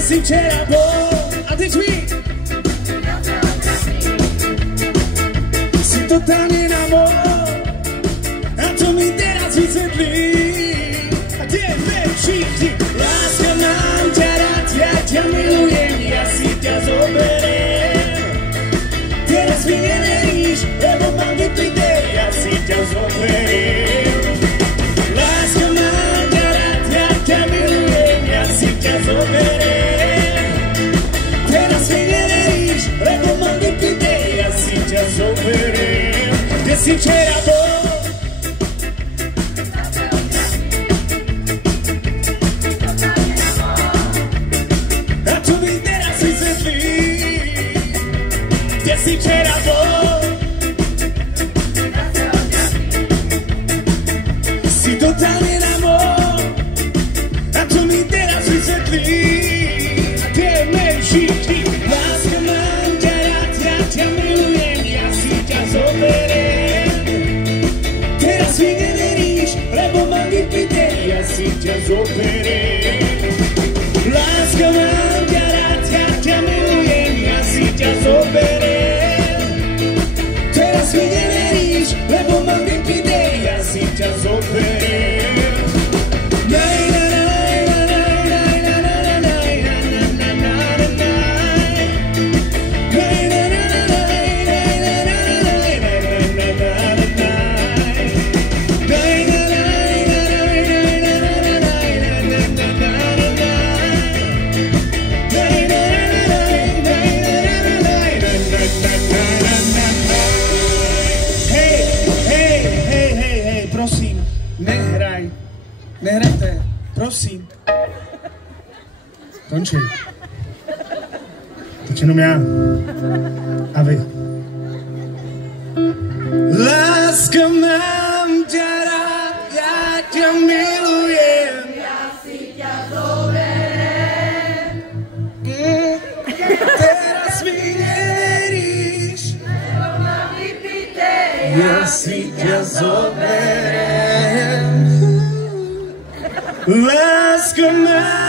kde si včera bol. A teď mi si totálne na mol. A to mi teraz vysvetlí. A kde sme všichni? Láska, mám ťa rád, ja ťa milujem, ja si ťa zoberiem. Teraz mi neveríš, lebo mám vypité, ja si ťa zoberiem. Láska, mám ťa rád, ja ťa milujem, ja si ťa zoberiem. Teraz mi neveríš, lebo mám vypité, ja si ťa zoberiem. Kde si včera bol? Si včera bol, si totálne na mol, a to mi teraz vysvetlí. Kde menšíky, láska, mám ťa rád, ja ťa milujem, ja si ťa zoberiem. Teraz mi neveríš, lebo mám vypité, ja si ťa zoberiem. Láska, mám ťa rád, ja ťa milujem, ja si ťa zoberiem. Teraz mi neveríš, lebo mám vypité, ja si ťa zoberiem. Nehrajte, prosím. Končí. Teď jenom já. A vy. Láska, mám ťa rád, ja ťa milujem. Ja si ťa zoberiem. Teraz mi neveríš, lebo mám vypité, ja si ťa zoberiem. Láska, mám